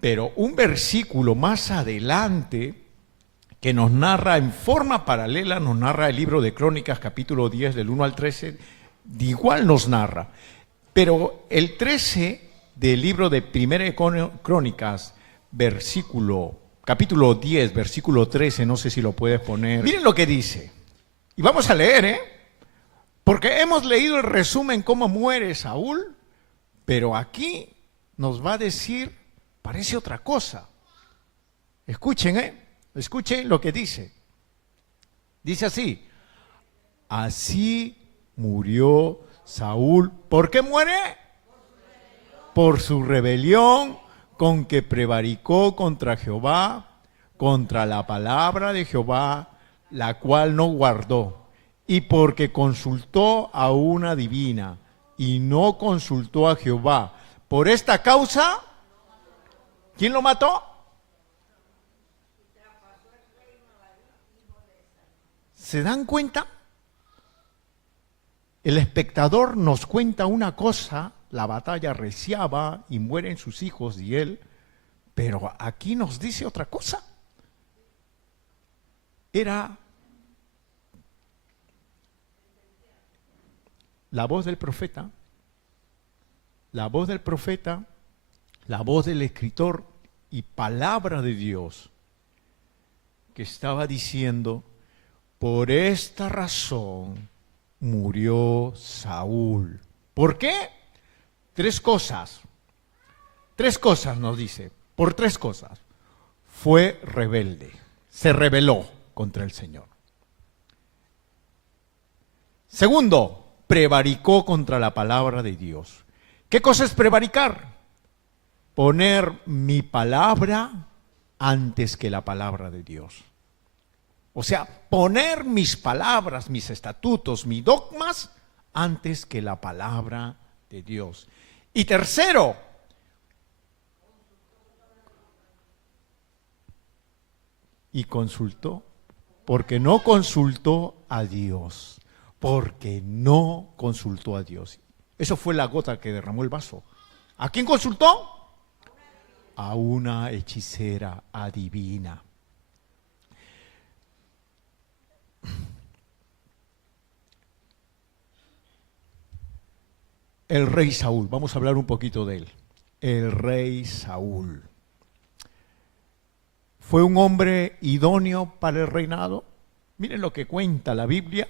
Pero un versículo más adelante que nos narra en forma paralela, nos narra el libro de Crónicas, capítulo 10, del 1 al 13, de igual nos narra. Pero el 13 del libro de Primera de Crónicas, capítulo 10, versículo 13, no sé si lo puedes poner. Miren lo que dice. Y vamos a leer, porque hemos leído el resumen cómo muere Saúl, pero aquí nos va a decir, parece otra cosa. Escuchen, escuchen lo que dice. Dice así: así murió Saúl. ¿Por qué muere? Por su rebelión con que prevaricó contra Jehová, contra la palabra de Jehová, la cual no guardó, y porque consultó a una divina y no consultó a Jehová. Por esta causa, ¿quién lo mató? ¿Se dan cuenta? El espectador nos cuenta una cosa, la batalla arreciaba y mueren sus hijos y él, pero aquí nos dice otra cosa. Era la voz del profeta, la voz del profeta, la voz del escritor y palabra de Dios que estaba diciendo: por esta razón murió Saúl. ¿Por qué? Tres cosas nos dice. Por tres cosas. Fue rebelde, se rebeló contra el Señor. Segundo, prevaricó contra la palabra de Dios. ¿Qué cosa es prevaricar? Poner mi palabra antes que la palabra de Dios. O sea, poner mis palabras, mis estatutos, mis dogmas antes que la palabra de Dios. Y tercero, y consultó, porque no consultó a Dios, porque no consultó a Dios. Eso fue la gota que derramó el vaso. ¿A quién consultó? A una hechicera adivina. El rey Saúl, vamos a hablar un poquito de él. El rey Saúl. ¿Fue un hombre idóneo para el reinado? Miren lo que cuenta la Biblia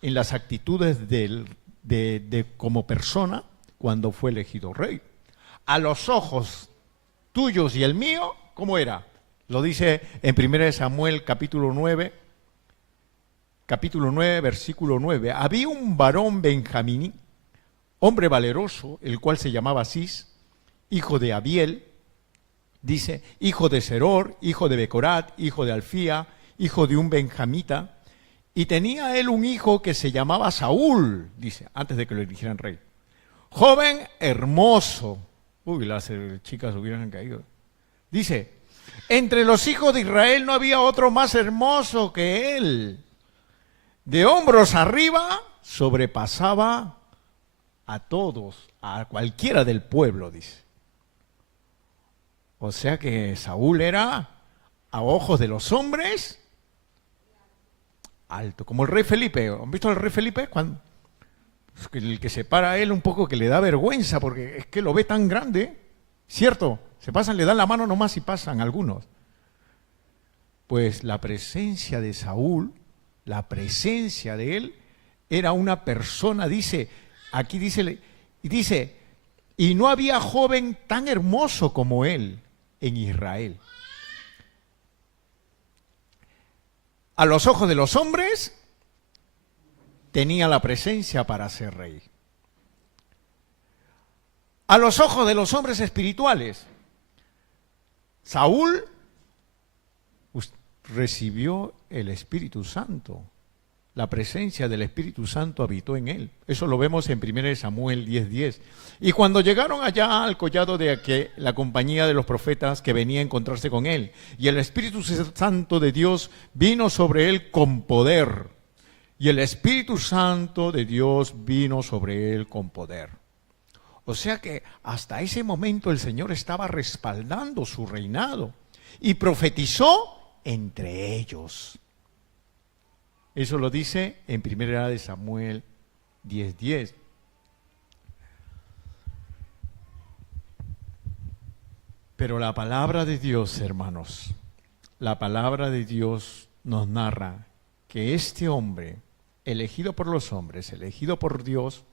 en las actitudes de como persona cuando fue elegido rey. A los ojos tuyos y el mío, ¿cómo era? Lo dice en 1 Samuel capítulo 9, versículo 9. Había un varón benjamín, hombre valeroso, el cual se llamaba Cis, hijo de Abiel, dice, hijo de Seror, hijo de Becorat, hijo de Alfía, hijo de un benjamita, y tenía él un hijo que se llamaba Saúl, dice, antes de que lo eligieran rey. Joven, hermoso. Uy, las chicas hubieran caído. Dice, entre los hijos de Israel no había otro más hermoso que él. De hombros arriba sobrepasaba a todos, a cualquiera del pueblo, dice. O sea que Saúl era, a ojos de los hombres, alto, como el rey Felipe. ¿Han visto al rey Felipe? Cuando, el que se para a él un poco que le da vergüenza, porque es que lo ve tan grande, ¿cierto? Se pasan, le dan la mano nomás y pasan algunos. Pues la presencia de Saúl, la presencia de él, era una persona, dice, aquí dice, y no había joven tan hermoso como él en Israel. A los ojos de los hombres tenía la presencia para ser rey. A los ojos de los hombres espirituales, Saúl recibió el Espíritu Santo. La presencia del Espíritu Santo habitó en él. Eso lo vemos en 1 Samuel 10:10. Y cuando llegaron allá al collado de la compañía de los profetas que venía a encontrarse con él, y el Espíritu Santo de Dios vino sobre él con poder. Y el Espíritu Santo de Dios vino sobre él con poder. O sea que hasta ese momento el Señor estaba respaldando su reinado y profetizó entre ellos. Eso lo dice en 1 de Samuel 10:10. Pero la palabra de Dios, hermanos, la palabra de Dios nos narra que este hombre, elegido por los hombres, elegido por Dios,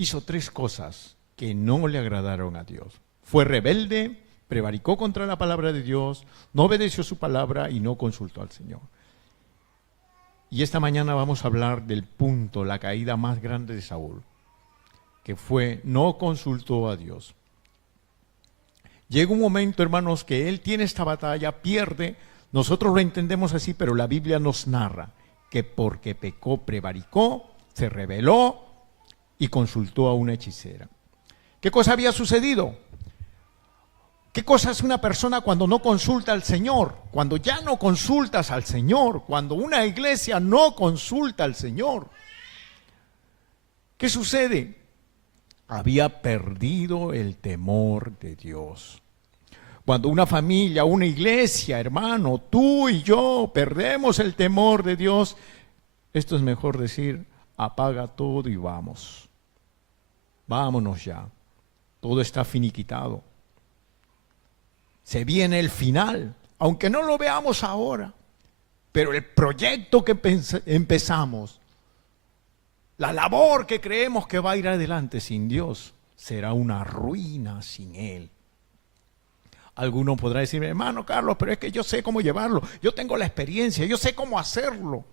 hizo 3 cosas que no le agradaron a Dios. Fue rebelde, prevaricó contra la palabra de Dios, no obedeció su palabra y no consultó al Señor. Y esta mañana vamos a hablar del punto, la caída más grande de Saúl, que fue no consultó a Dios. Llega un momento, hermanos, que él tiene esta batalla, pierde. Nosotros lo entendemos así, pero la Biblia nos narra que porque pecó, prevaricó, se rebeló y consultó a una hechicera. ¿Qué cosa había sucedido? ¿Qué cosa es una persona cuando no consulta al Señor? Cuando ya no consultas al Señor, cuando una iglesia no consulta al Señor. ¿Qué sucede? Había perdido el temor de Dios. Cuando una familia, una iglesia, hermano, tú y yo perdemos el temor de Dios, esto es mejor decir, apaga todo y vamos. Vámonos ya. Todo está finiquitado. Se viene el final, aunque no lo veamos ahora, pero el proyecto que empezamos, la labor que creemos que va a ir adelante sin Dios, será una ruina sin Él. Alguno podrá decir, hermano Carlos, pero es que yo sé cómo llevarlo, yo tengo la experiencia, yo sé cómo hacerlo.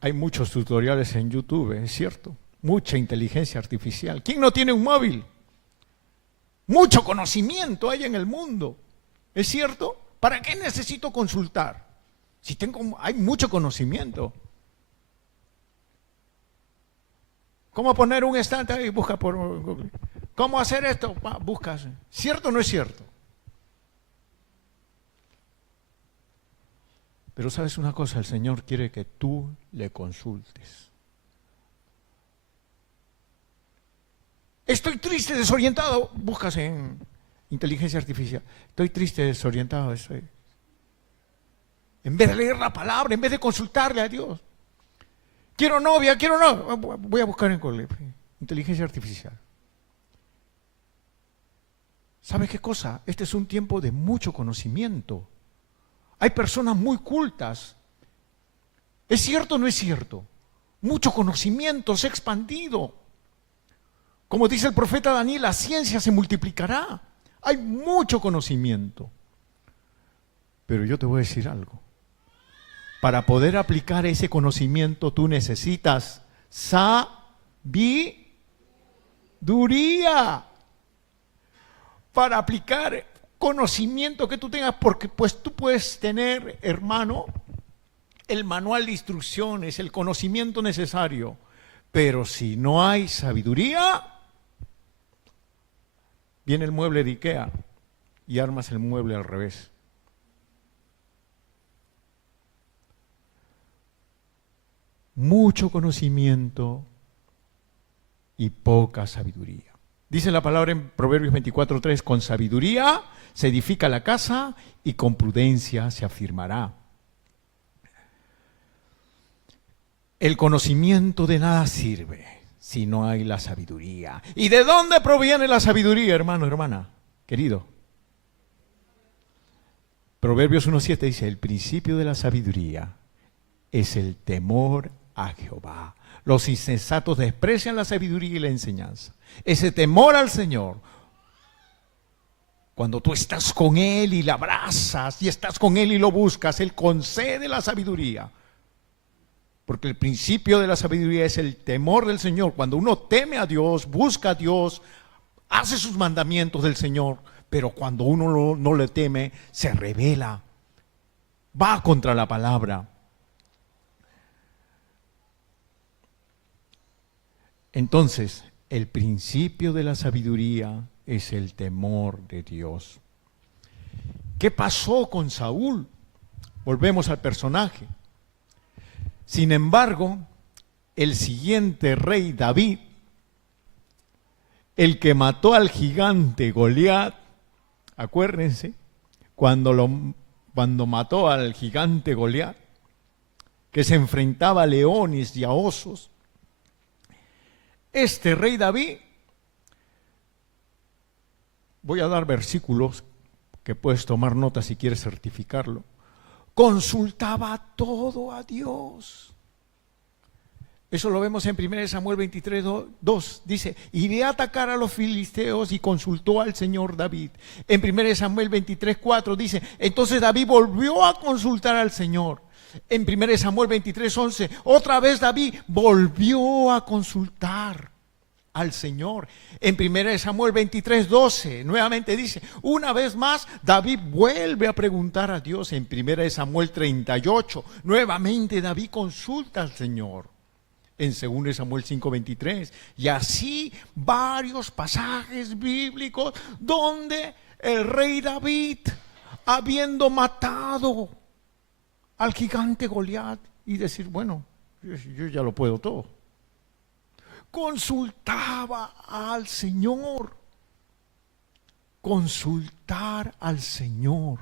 Hay muchos tutoriales en YouTube, es cierto, mucha inteligencia artificial. ¿Quién no tiene un móvil? Mucho conocimiento hay en el mundo, ¿es cierto? ¿Para qué necesito consultar? Si hay mucho conocimiento. ¿Cómo poner un estante? Busca por Google. ¿Cómo hacer esto? Buscas. ¿Cierto o no es cierto? Pero sabes una cosa, el Señor quiere que tú le consultes. Estoy triste, desorientado. Buscas en inteligencia artificial. Estoy triste, desorientado. En vez de leer la palabra, en vez de consultarle a Dios. Quiero novia, quiero novia. Voy a buscar en inteligencia artificial. ¿Sabes qué cosa? Este es un tiempo de mucho conocimiento. Hay personas muy cultas. ¿Es cierto o no es cierto? Mucho conocimiento se ha expandido. Como dice el profeta Daniel, la ciencia se multiplicará. Hay mucho conocimiento. Pero yo te voy a decir algo. Para poder aplicar ese conocimiento, tú necesitas sabiduría. Para aplicar conocimiento que tú tengas, porque pues tú puedes tener, hermano, el manual de instrucciones, el conocimiento necesario, pero si no hay sabiduría, viene el mueble de IKEA y armas el mueble al revés. Mucho conocimiento y poca sabiduría. Dice la palabra en Proverbios 24:3, con sabiduría se edifica la casa y con prudencia se afirmará. El conocimiento de nada sirve si no hay la sabiduría. ¿Y de dónde proviene la sabiduría, hermano, hermana, querido? Proverbios 1:7 dice, el principio de la sabiduría es el temor a Jehová. Los insensatos desprecian la sabiduría y la enseñanza. Ese temor al Señor, cuando tú estás con Él y le abrazas y estás con Él y lo buscas, Él concede la sabiduría. Porque el principio de la sabiduría es el temor del Señor. Cuando uno teme a Dios, busca a Dios, hace sus mandamientos del Señor, pero cuando uno no le teme, se rebela, va contra la palabra. Entonces, el principio de la sabiduría es el temor de Dios. ¿Qué pasó con Saúl? Volvemos al personaje. Sin embargo, el siguiente rey, David, el que mató al gigante Goliat, acuérdense, cuando mató al gigante Goliat, que se enfrentaba a leones y a osos, este rey David, voy a dar versículos que puedes tomar nota si quieres certificarlo, consultaba todo a Dios. Eso lo vemos en 1 Samuel 23, 2. Dice, iré a atacar a los filisteos y consultó al Señor David. En 1 Samuel 23, 4 dice, entonces David volvió a consultar al Señor. En 1 Samuel 23, 11, otra vez David volvió a consultar al Señor. En 1 Samuel 23, 12, nuevamente dice, una vez más David vuelve a preguntar a Dios. En 1 Samuel 38, nuevamente David consulta al Señor. En 2 Samuel 5:23, y así varios pasajes bíblicos donde el rey David, habiendo matado al gigante Goliat, y decir, bueno, yo ya lo puedo todo, consultaba al Señor, consultar al Señor.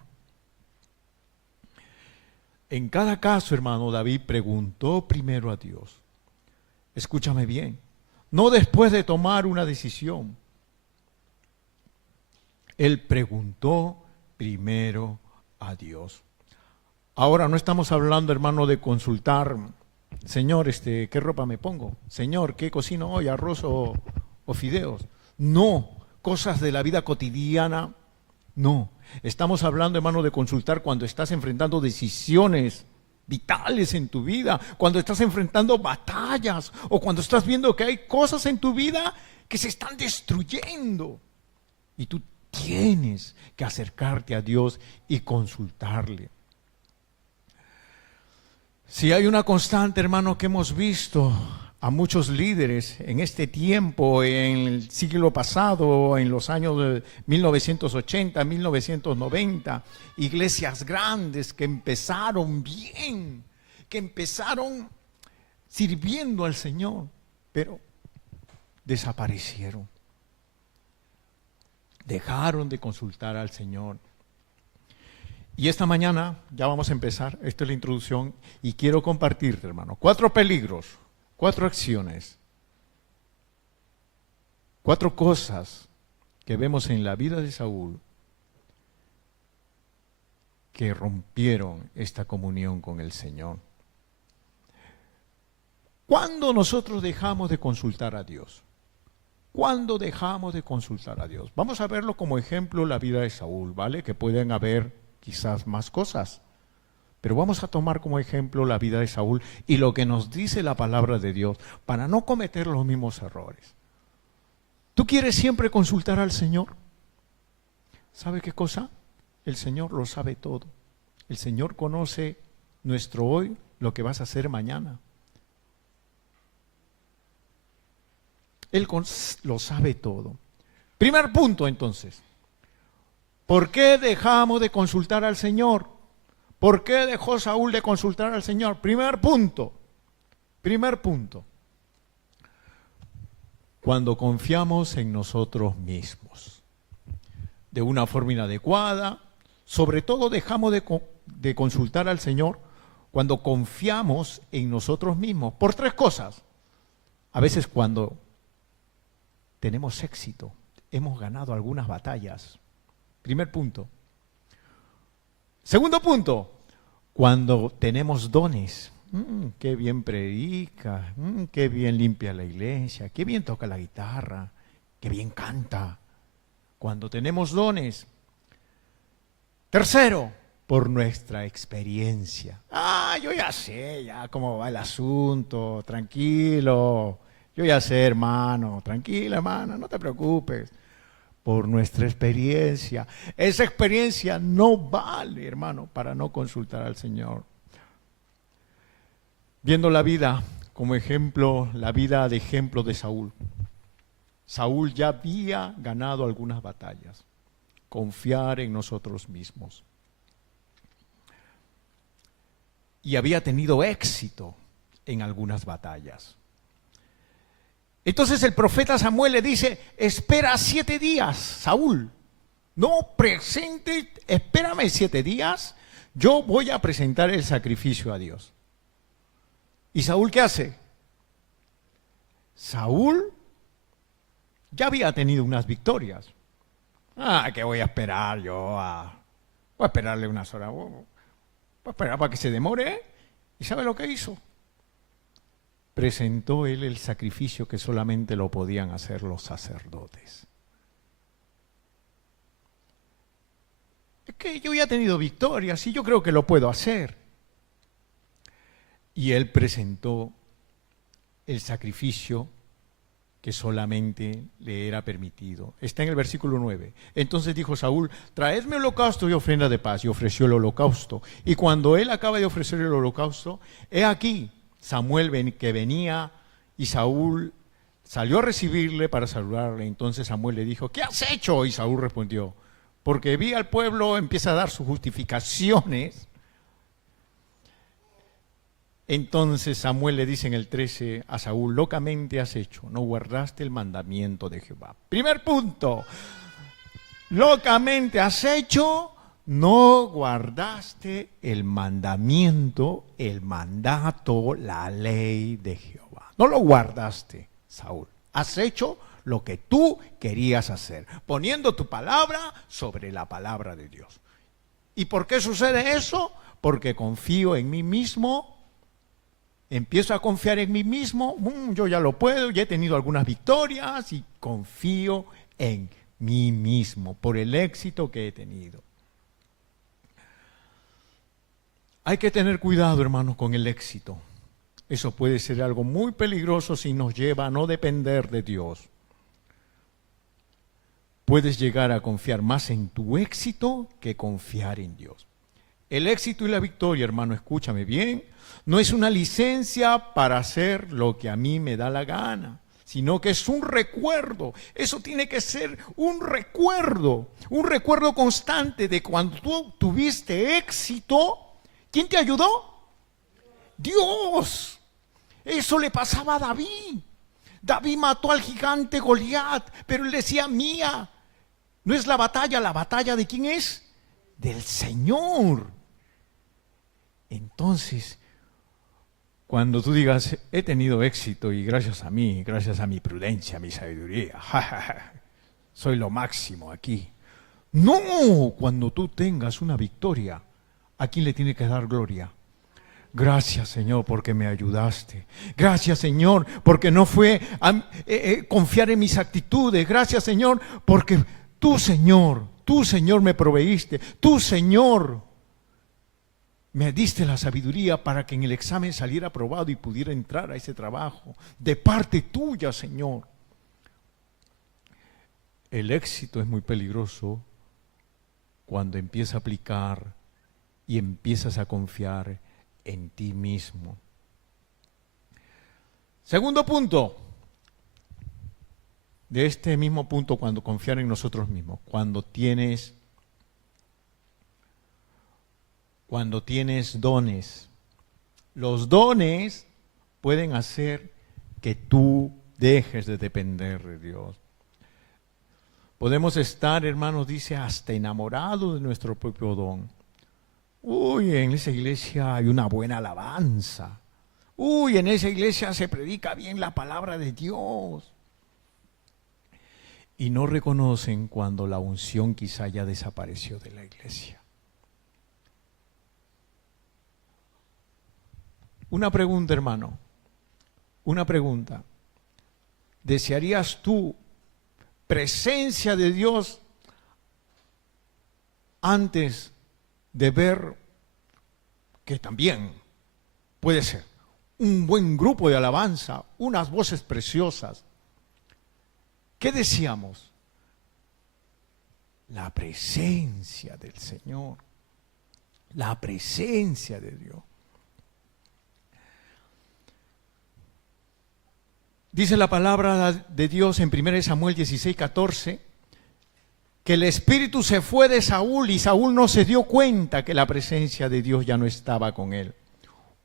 En cada caso, hermano, David preguntó primero a Dios. Escúchame bien, no después de tomar una decisión. Él preguntó primero a Dios. Ahora no estamos hablando, hermano, de consultar, Señor, ¿qué ropa me pongo? Señor, ¿qué cocino hoy? ¿Arroz o fideos? No, cosas de la vida cotidiana, no. Estamos hablando, hermano, de consultar cuando estás enfrentando decisiones vitales en tu vida, cuando estás enfrentando batallas o cuando estás viendo que hay cosas en tu vida que se están destruyendo y tú tienes que acercarte a Dios y consultarle. Si hay una constante, hermano, que hemos visto a muchos líderes en este tiempo, en el siglo pasado, en los años de 1980, 1990, iglesias grandes que empezaron bien, que empezaron sirviendo al Señor, pero desaparecieron. Dejaron de consultar al Señor. Y esta mañana ya vamos a empezar, esta es la introducción, y quiero compartirte, hermano, 4 peligros, 4 acciones, 4 cosas que vemos en la vida de Saúl que rompieron esta comunión con el Señor. ¿Cuándo nosotros dejamos de consultar a Dios? ¿Cuándo dejamos de consultar a Dios? Vamos a verlo como ejemplo la vida de Saúl, ¿vale? Que pueden haber quizás más cosas. Pero vamos a tomar como ejemplo la vida de Saúl y lo que nos dice la palabra de Dios para no cometer los mismos errores. ¿Tú quieres siempre consultar al Señor? ¿Sabe qué cosa? El Señor lo sabe todo. El Señor conoce nuestro hoy, lo que vas a hacer mañana. Él lo sabe todo. Primer punto, entonces. ¿Por qué dejamos de consultar al Señor? ¿Por qué dejó Saúl de consultar al Señor? Primer punto. Cuando confiamos en nosotros mismos, de una forma inadecuada, sobre todo dejamos de consultar al Señor cuando confiamos en nosotros mismos, por 3 cosas. A veces cuando tenemos éxito, hemos ganado algunas batallas. Primer punto. Segundo punto, cuando tenemos dones, qué bien predica, qué bien limpia la iglesia, qué bien toca la guitarra, qué bien canta. Cuando tenemos dones. Tercero, por nuestra experiencia. Yo ya sé ya cómo va el asunto, tranquilo. Yo ya sé, hermano, tranquila, hermana, no te preocupes. Por nuestra experiencia. Esa experiencia no vale, hermano, para no consultar al Señor. Viendo la vida como ejemplo, la vida de ejemplo de Saúl. Saúl ya había ganado algunas batallas. Confiar en nosotros mismos. Y había tenido éxito en algunas batallas. Entonces el profeta Samuel le dice, espera 7 días, Saúl. No presente, espérame 7 días, yo voy a presentar el sacrificio a Dios. ¿Y Saúl qué hace? Saúl ya había tenido unas victorias. ¿Qué voy a esperar yo? Voy a esperarle unas horas. Voy a esperar para que se demore. ¿Y sabe lo que hizo? Presentó él el sacrificio que solamente lo podían hacer los sacerdotes. Es que yo ya he tenido victorias y yo creo que lo puedo hacer. Y él presentó el sacrificio que solamente le era permitido. Está en el versículo 9. Entonces dijo Saúl, traedme holocausto y ofrenda de paz. Y ofreció el holocausto. Y cuando él acaba de ofrecer el holocausto, he aquí Samuel que venía, y Saúl salió a recibirle para saludarle. Entonces Samuel le dijo, ¿qué has hecho? Y Saúl respondió, porque vi al pueblo, empieza a dar sus justificaciones. Entonces Samuel le dice en el 13 a Saúl, locamente has hecho, no guardaste el mandamiento de Jehová. Primer punto, locamente has hecho, no guardaste el mandamiento, el mandato, la ley de Jehová. No lo guardaste, Saúl. Has hecho lo que tú querías hacer, poniendo tu palabra sobre la palabra de Dios. ¿Y por qué sucede eso? Porque confío en mí mismo. Empiezo a confiar en mí mismo, yo ya lo puedo, ya he tenido algunas victorias y confío en mí mismo por el éxito que he tenido. Hay que tener cuidado, hermanos, con el éxito. Eso puede ser algo muy peligroso si nos lleva a no depender de Dios. Puedes llegar a confiar más en tu éxito que confiar en Dios. El éxito y la victoria, hermano, escúchame bien, no es una licencia para hacer lo que a mí me da la gana, sino que es un recuerdo. Eso tiene que ser un recuerdo constante de cuando tú tuviste éxito. ¿Quién te ayudó? Dios. Eso le pasaba a David. David mató al gigante Goliat, pero él decía, mía, no es la batalla ¿de quién es? Del Señor. Entonces, cuando tú digas, he tenido éxito y gracias a mí, gracias a mi prudencia, a mi sabiduría, soy lo máximo aquí. No, cuando tú tengas una victoria, ¿a quién le tiene que dar gloria? Gracias, Señor, porque me ayudaste. Gracias, Señor, porque no fue confiar en mis actitudes. Gracias, Señor, porque tú, Señor, me proveíste. Tú, Señor, me diste la sabiduría para que en el examen saliera aprobado y pudiera entrar a ese trabajo. De parte tuya, Señor. El éxito es muy peligroso cuando empiezas a aplicar y empiezas a confiar en ti mismo. Segundo punto, de este mismo punto, cuando confiar en nosotros mismos, cuando tienes dones. Los dones pueden hacer que tú dejes de depender de Dios. Podemos estar, hermanos, dice, hasta enamorados de nuestro propio don. Uy, en esa iglesia hay una buena alabanza. Uy, en esa iglesia se predica bien la palabra de Dios. Y no reconocen cuando la unción quizá ya desapareció de la iglesia. Una pregunta, hermano, una pregunta. ¿Desearías tú presencia de Dios antes de ver que también puede ser un buen grupo de alabanza, unas voces preciosas? ¿Qué decíamos? La presencia del Señor, la presencia de Dios. Dice la palabra de Dios en 1 Samuel 16:14, que el espíritu se fue de Saúl y Saúl no se dio cuenta que la presencia de Dios ya no estaba con él.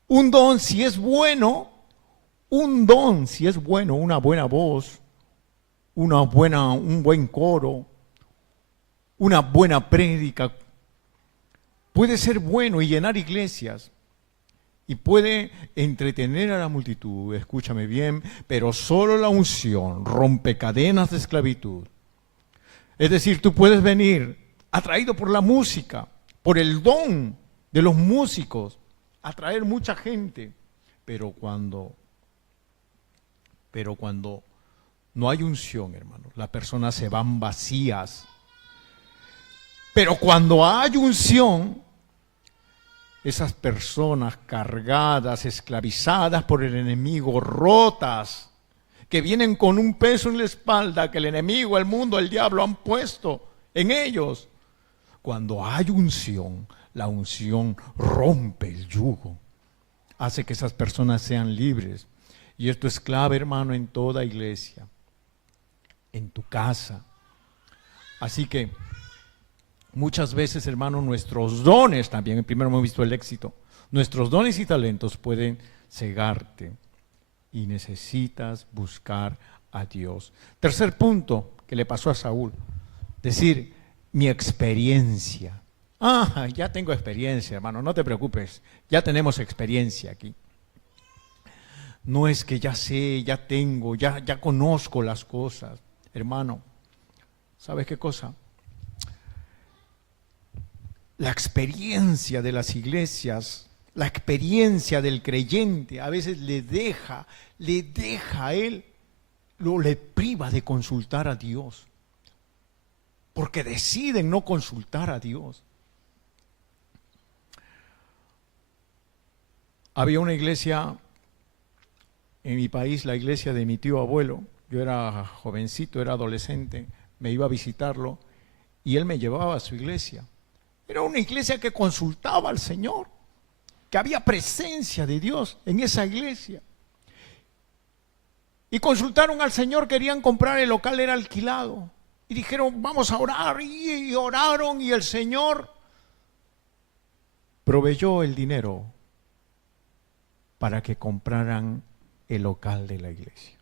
Un don, si es bueno, Un don, si es bueno, una buena voz, un buen coro, una buena prédica, puede ser bueno y llenar iglesias y puede entretener a la multitud, escúchame bien, pero solo la unción rompe cadenas de esclavitud. Es decir, tú puedes venir atraído por la música, por el don de los músicos, atraer mucha gente, pero cuando no hay unción, hermanos, las personas se van vacías. Pero cuando hay unción, esas personas cargadas, esclavizadas por el enemigo, rotas, que vienen con un peso en la espalda que el enemigo, el mundo, el diablo han puesto en ellos. Cuando hay unción, la unción rompe el yugo, hace que esas personas sean libres. Y esto es clave, hermano, en toda iglesia, en tu casa. Así que muchas veces, hermano, nuestros dones también, primero hemos visto el éxito, nuestros dones y talentos pueden cegarte y necesitas buscar a Dios. Tercer punto que le pasó a Saúl, decir, mi experiencia. Ya tengo experiencia, hermano, no te preocupes, ya tenemos experiencia aquí. No es que ya sé, ya tengo, ya conozco las cosas. Hermano, ¿sabes qué cosa? La experiencia de las iglesias, la experiencia del creyente a veces le deja a él, le priva de consultar a Dios, porque deciden no consultar a Dios. Había una iglesia en mi país, la iglesia de mi tío abuelo. Yo era jovencito, era adolescente, me iba a visitarlo y él me llevaba a su iglesia. Era una iglesia que consultaba al Señor, que había presencia de Dios en esa iglesia. Y consultaron al Señor, querían comprar, el local era alquilado. Y dijeron, vamos a orar, y oraron, y el Señor proveyó el dinero para que compraran el local de la iglesia.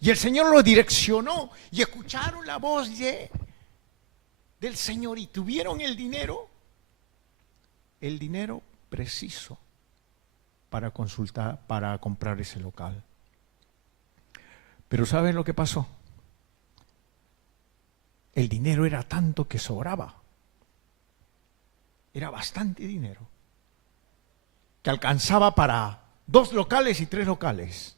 Y el Señor lo direccionó, y escucharon la voz del Señor, y tuvieron el dinero preciso para consultar, para comprar ese local. Pero ¿saben lo que pasó? El dinero era tanto que sobraba. Era bastante dinero, que alcanzaba para 2 locales y 3 locales.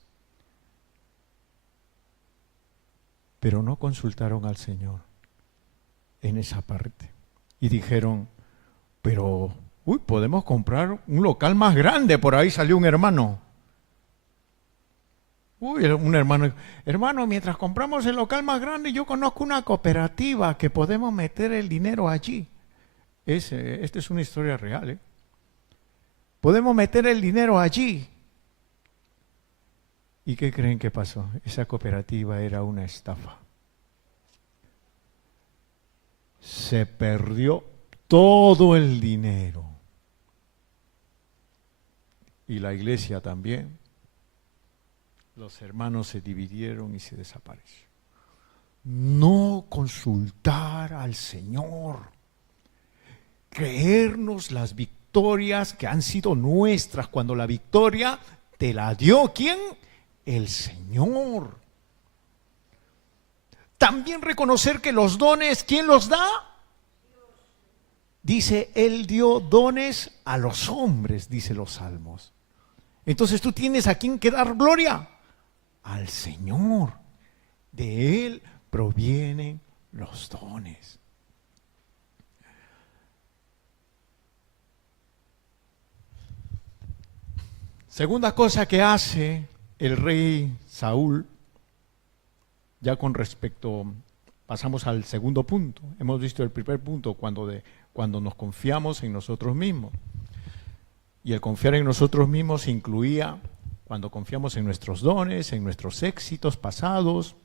Pero no consultaron al Señor en esa parte. Y dijeron, pero, podemos comprar un local más grande. Por ahí salió un hermano. Un hermano, mientras compramos el local más grande, yo conozco una cooperativa que podemos meter el dinero allí. Esta es una historia real, ¿eh? Podemos meter el dinero allí. ¿Y qué creen que pasó? Esa cooperativa era una estafa. Se perdió todo el dinero. Y la iglesia también. Los hermanos se dividieron y se desaparecieron. No consultar al Señor. Creernos las victorias que han sido nuestras, cuando la victoria te la dio, ¿quién? El Señor. También reconocer que los dones, ¿quién los da? Dice, Él dio dones a los hombres, dice los salmos. Entonces tú tienes a quién que dar gloria. Al Señor. De Él provienen los dones. Segunda cosa que hace el rey Saúl, ya con respecto, pasamos al segundo punto. Hemos visto el primer punto, cuando nos confiamos en nosotros mismos. Y el confiar en nosotros mismos incluía cuando confiamos en nuestros dones, en nuestros éxitos pasados,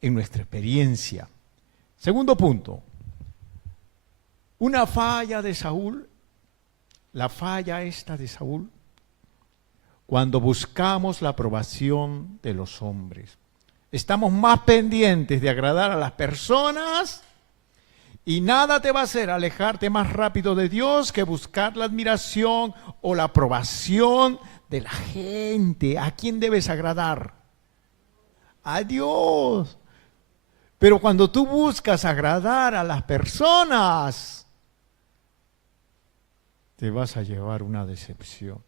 en nuestra experiencia. Segundo punto, una falla de Saúl, la falla esta de Saúl, cuando buscamos la aprobación de los hombres. Estamos más pendientes de agradar a las personas y nada te va a hacer alejarte más rápido de Dios que buscar la admiración o la aprobación de la gente. ¿A quién debes agradar? A Dios. Pero cuando tú buscas agradar a las personas, te vas a llevar una decepción.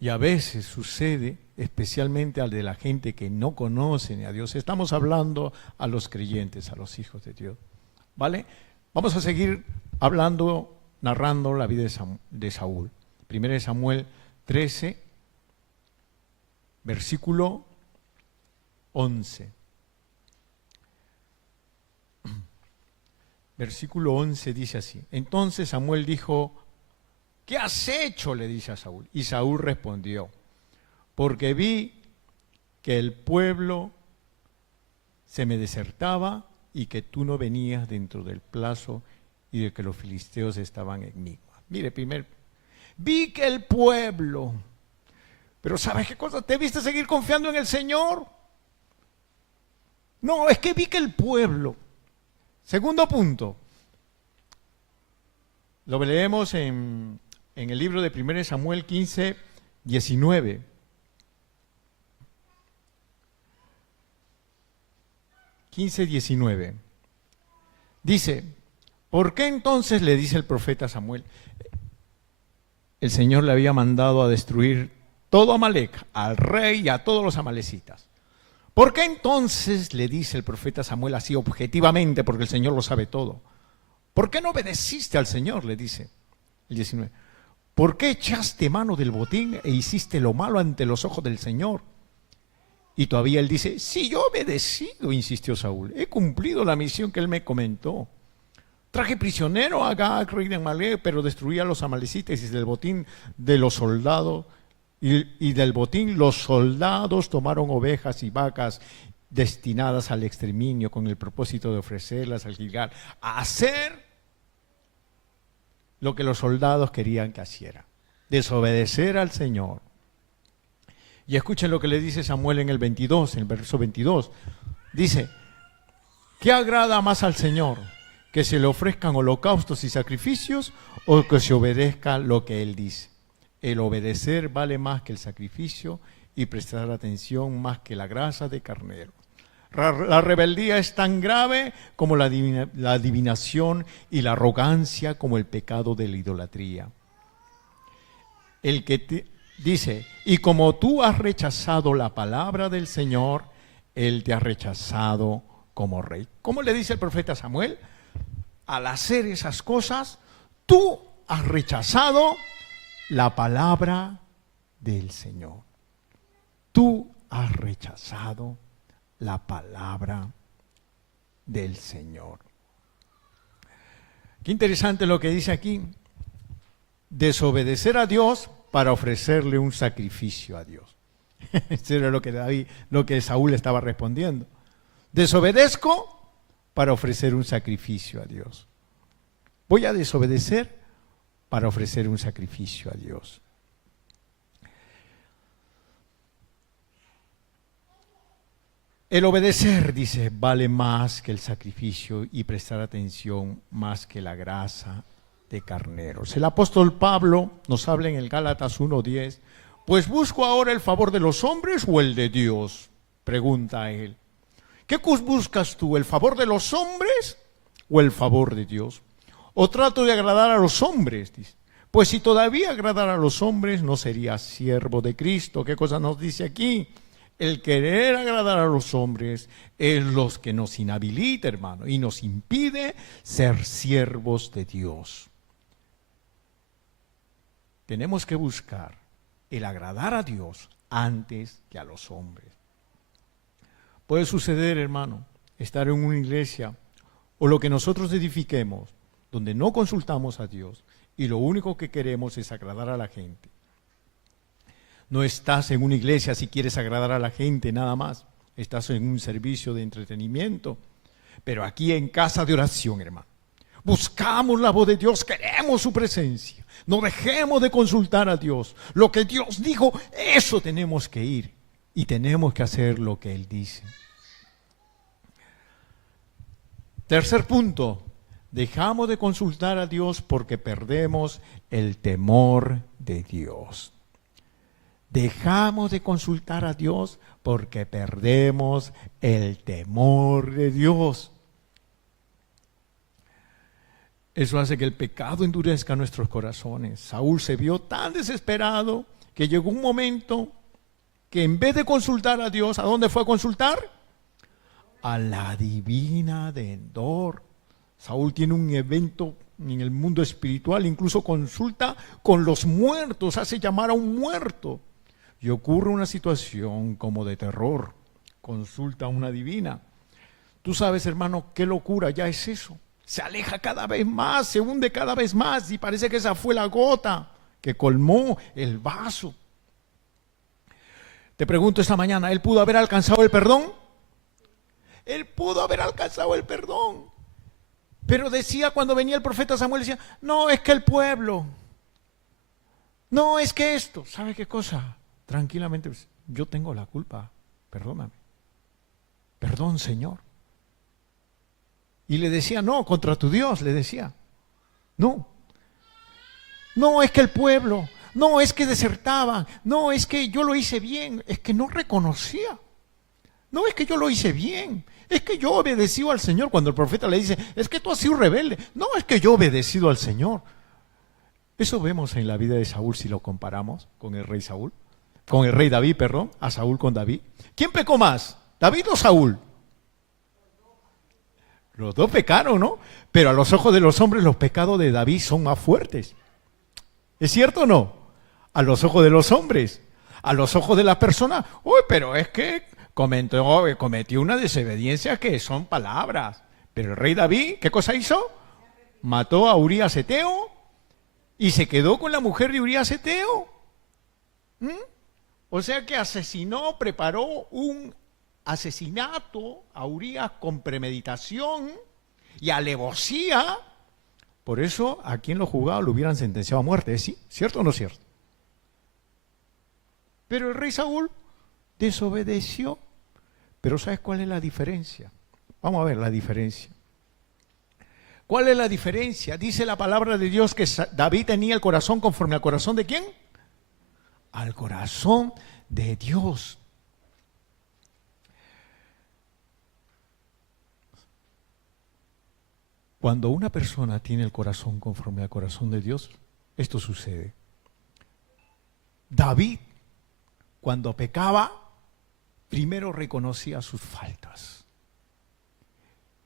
Y a veces sucede, especialmente al de la gente que no conoce a Dios. Estamos hablando a los creyentes, a los hijos de Dios. ¿Vale? Vamos a seguir hablando, narrando la vida de Saúl. 1 Samuel 13, versículo 11. Versículo 11 dice así: entonces Samuel dijo, ¿qué has hecho?, le dice a Saúl. Y Saúl respondió, porque vi que el pueblo se me desertaba y que tú no venías dentro del plazo y de que los filisteos estaban en Migma. Mire, vi que el pueblo, pero ¿sabes qué cosa? ¿Te viste seguir confiando en el Señor? No, es que vi que el pueblo. Segundo punto, lo leemos en el libro de 1 Samuel 15, 19. Dice, ¿por qué entonces le dice el profeta Samuel? El Señor le había mandado a destruir todo Amalec, al rey y a todos los amalecitas. ¿Por qué entonces le dice el profeta Samuel así objetivamente? Porque el Señor lo sabe todo. ¿Por qué no obedeciste al Señor?, le dice el 19. ¿Por qué echaste mano del botín e hiciste lo malo ante los ojos del Señor? Y todavía él dice, sí, yo he obedecido, insistió Saúl. He cumplido la misión que él me comentó. Traje prisionero a Agag, rey de Amalec, pero destruí a los amalecitas y del botín de los soldados. Y del botín los soldados tomaron ovejas y vacas destinadas al exterminio con el propósito de ofrecerlas al Gilgal, a hacer lo que los soldados querían que hiciera, desobedecer al Señor. Y escuchen lo que le dice Samuel en el 22, en el verso 22. Dice, ¿qué agrada más al Señor? ¿Que se le ofrezcan holocaustos y sacrificios o que se obedezca lo que Él dice? El obedecer vale más que el sacrificio y prestar atención más que la grasa de carnero. La rebeldía es tan grave como la adivinación y la arrogancia como el pecado de la idolatría. El que dice, y como tú has rechazado la palabra del Señor, Él te ha rechazado como rey. ¿Cómo le dice el profeta Samuel? Al hacer esas cosas, tú has rechazado la palabra del Señor. Tú has rechazado la palabra del Señor. Qué interesante lo que dice aquí. Desobedecer a Dios para ofrecerle un sacrificio a Dios. Eso era lo que Saúl estaba respondiendo. Desobedezco para ofrecer un sacrificio a Dios. Voy a desobedecer para ofrecer un sacrificio a Dios. El obedecer, dice, vale más que el sacrificio y prestar atención más que la grasa de carneros. El apóstol Pablo nos habla en el Gálatas 1:10, pues busco ahora el favor de los hombres o el de Dios, pregunta a él. ¿Qué buscas tú, el favor de los hombres o el favor de Dios? ¿O trato de agradar a los hombres? Dice. Pues si todavía agradara a los hombres, no sería siervo de Cristo. ¿Qué cosa nos dice aquí? El querer agradar a los hombres es lo que nos inhabilita, hermano, y nos impide ser siervos de Dios. Tenemos que buscar el agradar a Dios antes que a los hombres. Puede suceder, hermano, estar en una iglesia o lo que nosotros edifiquemos, donde no consultamos a Dios y lo único que queremos es agradar a la gente. No estás en una iglesia si quieres agradar a la gente nada más, estás en un servicio de entretenimiento, pero aquí en casa de oración, hermano, buscamos la voz de Dios, queremos su presencia. No dejemos de consultar a Dios. Lo que Dios dijo, eso tenemos que ir. Y tenemos que hacer lo que Él dice. Tercer punto, dejamos de consultar a Dios porque perdemos el temor de Dios. Dejamos de consultar a Dios porque perdemos el temor de Dios. Eso hace que el pecado endurezca nuestros corazones. Saúl se vio tan desesperado que llegó un momento que en vez de consultar a Dios, ¿a dónde fue a consultar? A la divina de Endor. Saúl tiene un evento en el mundo espiritual, incluso consulta con los muertos, hace llamar a un muerto. Y ocurre una situación como de terror, consulta a una divina. Tú sabes, hermano, qué locura ya es eso. Se aleja cada vez más, se hunde cada vez más y parece que esa fue la gota que colmó el vaso. Te pregunto esta mañana, ¿él pudo haber alcanzado el perdón? Él pudo haber alcanzado el perdón. Pero decía cuando venía el profeta Samuel, decía, no, es que el pueblo, no, es que esto, ¿sabe qué cosa? Tranquilamente, yo tengo la culpa, perdóname. Perdón, Señor. Y le decía, no, contra tu Dios, le decía. No. No, es que el pueblo, no, es que desertaban, no, es que yo lo hice bien, es que no reconocía. No, es que yo lo hice bien, es que yo obedecí al Señor. Cuando el profeta le dice, es que tú has sido rebelde. No, es que yo he obedecido al Señor. Eso vemos en la vida de Saúl si lo comparamos con el rey Saúl. Con el rey David, perdón, a Saúl con David. ¿Quién pecó más? ¿David o Saúl? Los dos pecaron, ¿no? Pero a los ojos de los hombres los pecados de David son más fuertes. ¿Es cierto o no? A los ojos de los hombres, a los ojos de las personas. Uy, pero es que cometió una desobediencia que son palabras. Pero el rey David, ¿qué cosa hizo? Mató a Urías Eteo y se quedó con la mujer de Urías Eteo. O sea que asesinó, preparó un asesinato a Urías con premeditación y alevosía. Por eso a quien lo juzgaba lo hubieran sentenciado a muerte, ¿sí? ¿Cierto o no cierto? Pero el rey Saúl desobedeció. Pero ¿sabes cuál es la diferencia? Vamos a ver la diferencia. ¿Cuál es la diferencia? Dice la palabra de Dios que David tenía el corazón conforme al corazón ¿de quién? Al corazón de Dios. Cuando una persona tiene el corazón conforme al corazón de Dios, esto sucede. David, cuando pecaba, primero reconocía sus faltas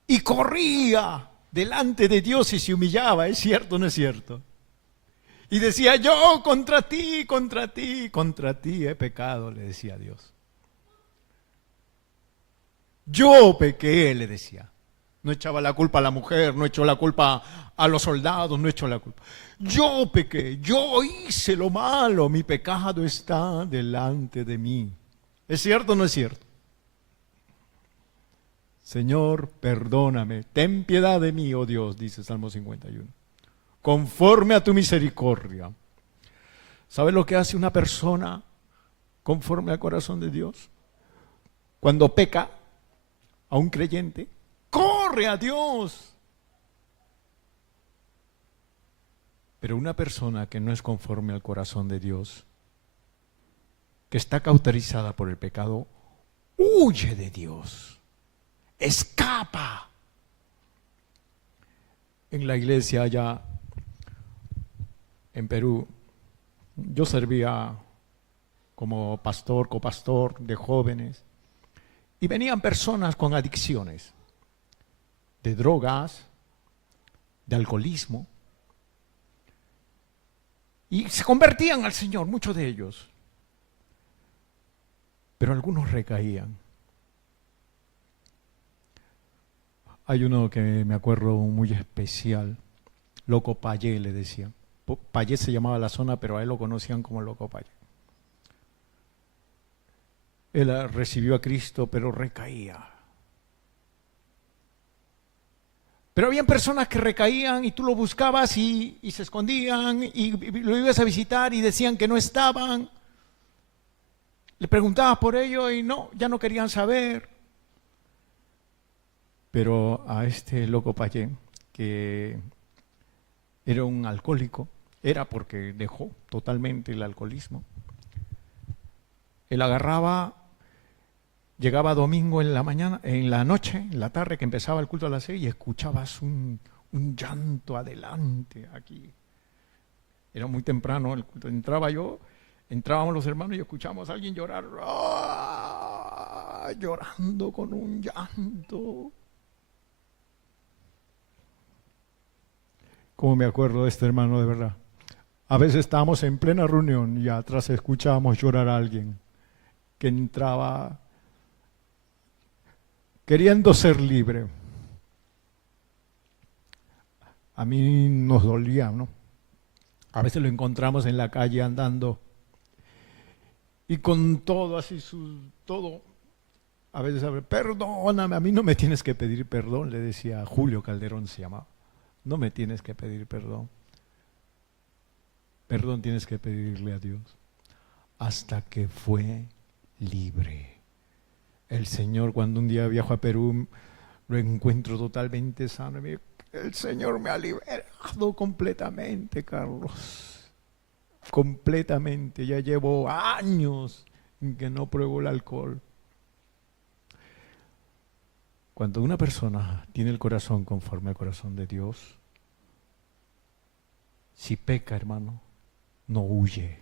y corría delante de Dios y se humillaba. ¿Es cierto o no es cierto? Y decía, yo contra ti he pecado, le decía a Dios. Yo pequé, le decía. No echaba la culpa a la mujer, no echó la culpa a los soldados, no echó la culpa. Yo pequé, yo hice lo malo, mi pecado está delante de mí. ¿Es cierto o no es cierto? Señor, perdóname, ten piedad de mí, oh Dios, dice Salmo 51. Conforme a tu misericordia. ¿Sabes lo que hace una persona conforme al corazón de Dios? Cuando peca a un creyente, corre a Dios. Pero una persona que no es conforme al corazón de Dios, que está cauterizada por el pecado, huye de Dios, escapa. En la iglesia allá en Perú, yo servía como pastor, copastor de jóvenes, y venían personas con adicciones de drogas, de alcoholismo, y se convertían al Señor, muchos de ellos, pero algunos recaían. Hay uno que me acuerdo muy especial, Loco Payé le decían. Payé se llamaba la zona, pero a él lo conocían como Loco Payé. Él recibió a Cristo, pero recaía. Pero habían personas que recaían y tú lo buscabas y se escondían y lo ibas a visitar y decían que no estaban. Le preguntabas por ello y no, ya no querían saber. Pero a este loco Payén, que era un alcohólico, era porque dejó totalmente el alcoholismo. Él agarraba, llegaba domingo en la mañana, en la noche, en la tarde, que empezaba el culto a las 6 y escuchabas un llanto adelante aquí. Era muy temprano el culto. Entrábamos los hermanos y escuchábamos a alguien llorar, llorando con un llanto. Como me acuerdo de este hermano, de verdad. A veces estábamos en plena reunión y atrás escuchábamos llorar a alguien que entraba queriendo ser libre. A mí nos dolía, ¿no? A veces lo encontramos en la calle andando y con todo así, todo. A veces, perdóname, a mí no me tienes que pedir perdón, le decía Julio Calderón, se llamaba. No me tienes que pedir perdón. Perdón tienes que pedirle a Dios. Hasta que fue libre. El Señor, cuando un día viajo a Perú, lo encuentro totalmente sano. Y me dice, el Señor me ha liberado completamente, Carlos. Completamente. Ya llevo años en que no pruebo el alcohol. Cuando una persona tiene el corazón conforme al corazón de Dios, si peca, hermano, no huye.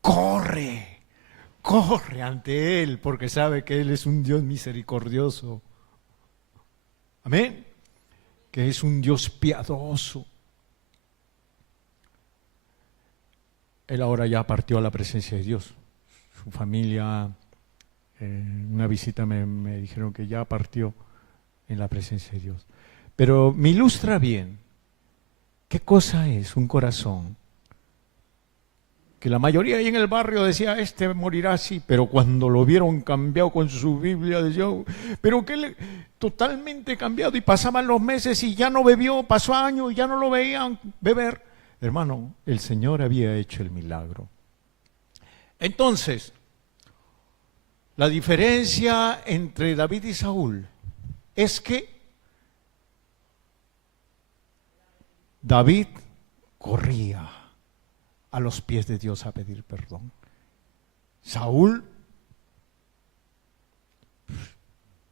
Corre ante Él, porque sabe que Él es un Dios misericordioso. Amén. Que es un Dios piadoso. Él ahora ya partió a la presencia de Dios. Su familia, en una visita me dijeron que ya partió en la presencia de Dios. Pero me ilustra bien qué cosa es un corazón. Que la mayoría ahí en el barrio decía, este morirá así, pero cuando lo vieron cambiado con su Biblia, decían, pero que totalmente cambiado, y pasaban los meses y ya no bebió, pasó años y ya no lo veían beber. Hermano, el Señor había hecho el milagro. Entonces, la diferencia entre David y Saúl es que David corría a los pies de Dios a pedir perdón. Saúl,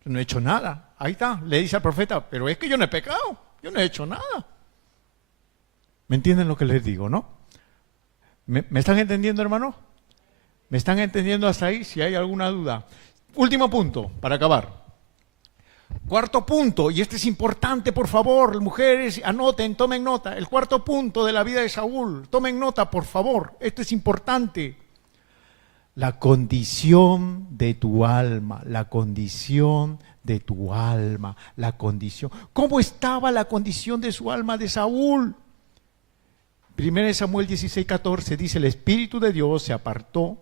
no he hecho nada. Ahí está, le dice al profeta, pero es que yo no he pecado, yo no he hecho nada. ¿Me entienden lo que les digo, no? ¿Me están entendiendo, hermano? ¿Me están entendiendo hasta ahí? Si hay alguna duda. Último punto, para acabar. Cuarto punto, y este es importante, por favor, mujeres, anoten, tomen nota. El cuarto punto de la vida de Saúl, tomen nota, por favor, esto es importante. La condición de tu alma, la condición de tu alma, la condición. ¿Cómo estaba la condición de su alma de Saúl? 1 Samuel 16:14 dice, el Espíritu de Dios se apartó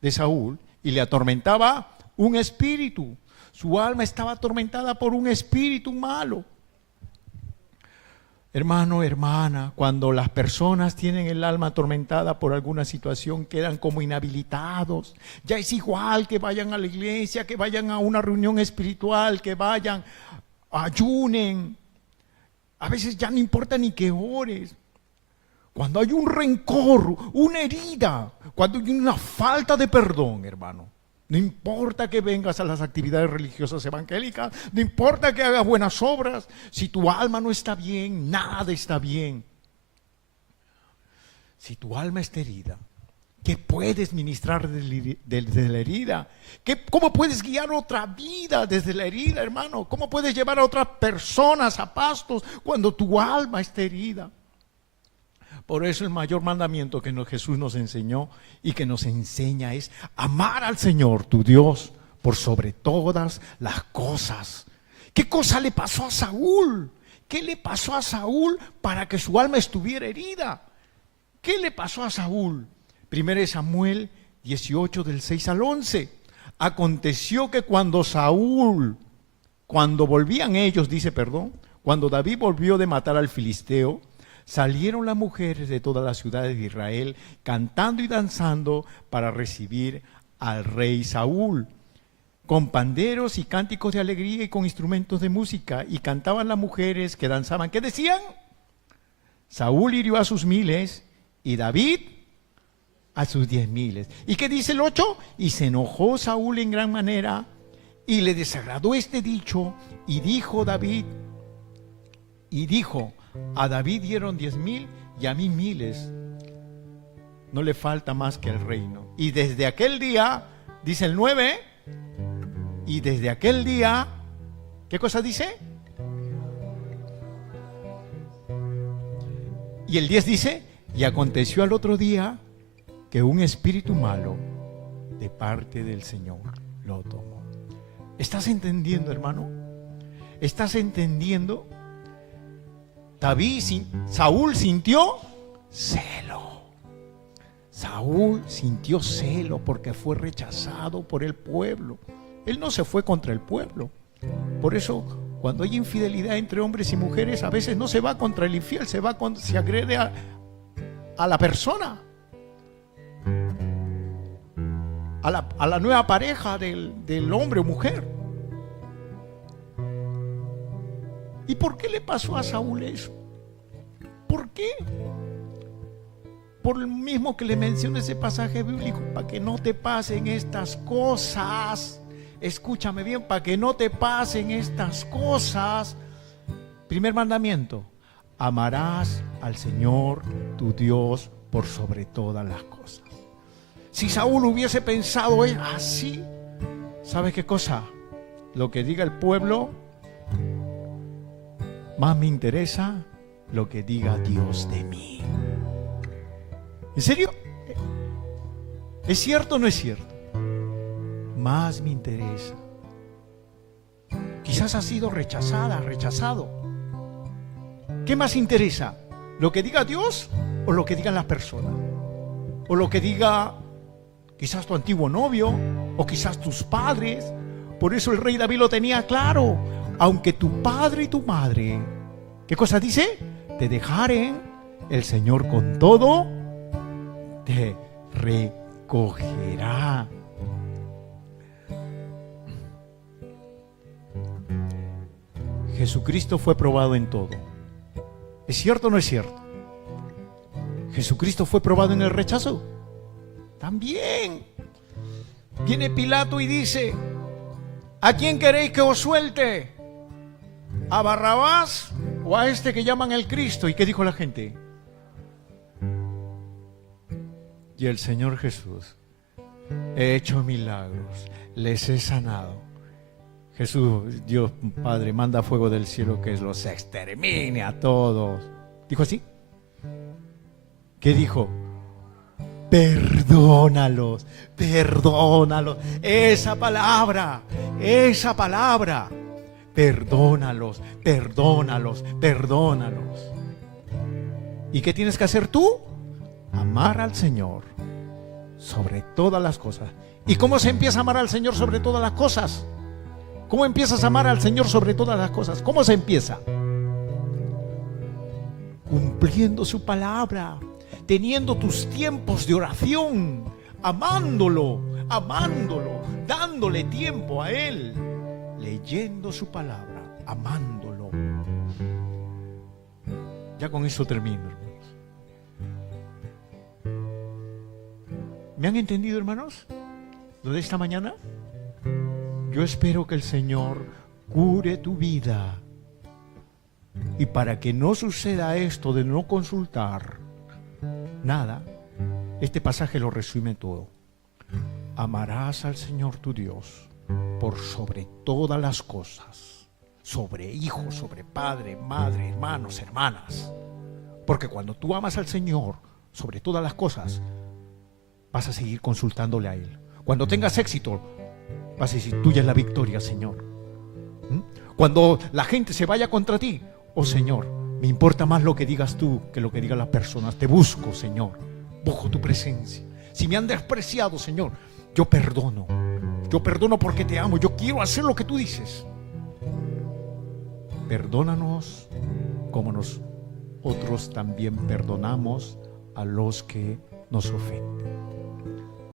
de Saúl y le atormentaba un espíritu. Su alma estaba atormentada por un espíritu malo. Hermano, hermana, cuando las personas tienen el alma atormentada por alguna situación, quedan como inhabilitados. Ya es igual que vayan a la iglesia, que vayan a una reunión espiritual, que vayan, ayunen. A veces ya no importa ni que ores. Cuando hay un rencor, una herida, cuando hay una falta de perdón, hermano. No importa que vengas a las actividades religiosas evangélicas, no importa que hagas buenas obras, si tu alma no está bien, nada está bien. Si tu alma está herida, ¿qué puedes ministrar desde la herida? ¿Cómo puedes guiar otra vida desde la herida, hermano? ¿Cómo puedes llevar a otras personas a pastos cuando tu alma está herida? Por eso el mayor mandamiento que Jesús nos enseñó y que nos enseña es amar al Señor, tu Dios, por sobre todas las cosas. ¿Qué cosa le pasó a Saúl? ¿Qué le pasó a Saúl para que su alma estuviera herida? ¿Qué le pasó a Saúl? 1 Samuel 18 del 6 al 11. Aconteció que cuando Saúl Cuando volvían ellos, dice, cuando David volvió de matar al filisteo, salieron las mujeres de todas las ciudades de Israel cantando y danzando para recibir al rey Saúl, con panderos y cánticos de alegría y con instrumentos de música. Y cantaban las mujeres que danzaban. ¿Qué decían? Saúl hirió a sus 1000 y David a sus 10,000. ¿Y qué dice el 8? Y se enojó Saúl en gran manera y le desagradó este dicho, y dijo a David dieron 10,000 y a mí 1000. No le falta más que el reino. Y desde aquel día, dice el 9, y desde aquel día, ¿qué cosa dice? Y el 10 dice, y aconteció al otro día que un espíritu malo de parte del Señor lo tomó. ¿Estás entendiendo, hermano? ¿Estás entendiendo? Saúl sintió celo. Saúl sintió celo porque fue rechazado por el pueblo. Él no se fue contra el pueblo. Por eso, cuando hay infidelidad entre hombres y mujeres, a veces no se va contra el infiel, se agrede a la persona, a la nueva pareja del hombre o mujer. ¿Y por qué le pasó a Saúl eso? ¿Por qué? Por lo mismo que le menciono ese pasaje bíblico, para que no te pasen estas cosas. Escúchame bien, para que no te pasen estas cosas. Primer mandamiento: amarás al Señor tu Dios por sobre todas las cosas. Si Saúl hubiese pensado así, ¿sabes qué cosa? Lo que diga el pueblo, más me interesa lo que diga Dios de mí. ¿En serio? ¿Es cierto o no es cierto? Más me interesa. Quizás has sido rechazado. ¿Qué más interesa? ¿Lo que diga Dios o lo que digan las personas? O lo que diga quizás tu antiguo novio o quizás tus padres. Por eso el rey David lo tenía claro. Aunque tu padre y tu madre, ¿qué cosa dice? Te dejaren, el Señor con todo te recogerá. Jesucristo fue probado en todo. ¿Es cierto o no es cierto? Jesucristo fue probado en el rechazo. También. Viene Pilato y dice: ¿a quién queréis que os suelte? ¿A Barrabás o a este que llaman el Cristo? ¿Y qué dijo la gente? Y el Señor Jesús: he hecho milagros, les he sanado. Jesús, Dios Padre, manda fuego del cielo que los extermine a todos. ¿Dijo así? ¿Qué dijo? Perdónalos. Esa palabra. Perdónalos. ¿Y qué tienes que hacer tú? Amar al Señor sobre todas las cosas. ¿Y cómo se empieza a amar al Señor sobre todas las cosas? ¿Cómo empiezas a amar al Señor sobre todas las cosas? ¿Cómo se empieza? Cumpliendo su palabra, teniendo tus tiempos de oración, amándolo, dándole tiempo a Él, leyendo su palabra, amándolo. Ya con eso termino, hermanos. ¿Me han entendido, hermanos? Lo de esta mañana. Yo espero que el Señor cure tu vida. Y para que no suceda esto de no consultar nada, este pasaje lo resume todo. Amarás al Señor tu Dios por sobre todas las cosas, sobre hijos, sobre padre, madre, hermanos, hermanas. Porque cuando tú amas al Señor sobre todas las cosas, vas a seguir consultándole a Él. Cuando tengas éxito, vas a decir: tuya es la victoria, Señor. Cuando la gente se vaya contra ti: oh Señor, me importa más lo que digas tú que lo que digan las personas. Te busco, Señor. Busco tu presencia. Si me han despreciado, Señor, yo perdono. Yo perdono porque te amo. Yo quiero hacer lo que tú dices. perdónanos como nosotros también perdonamos a los que nos ofenden.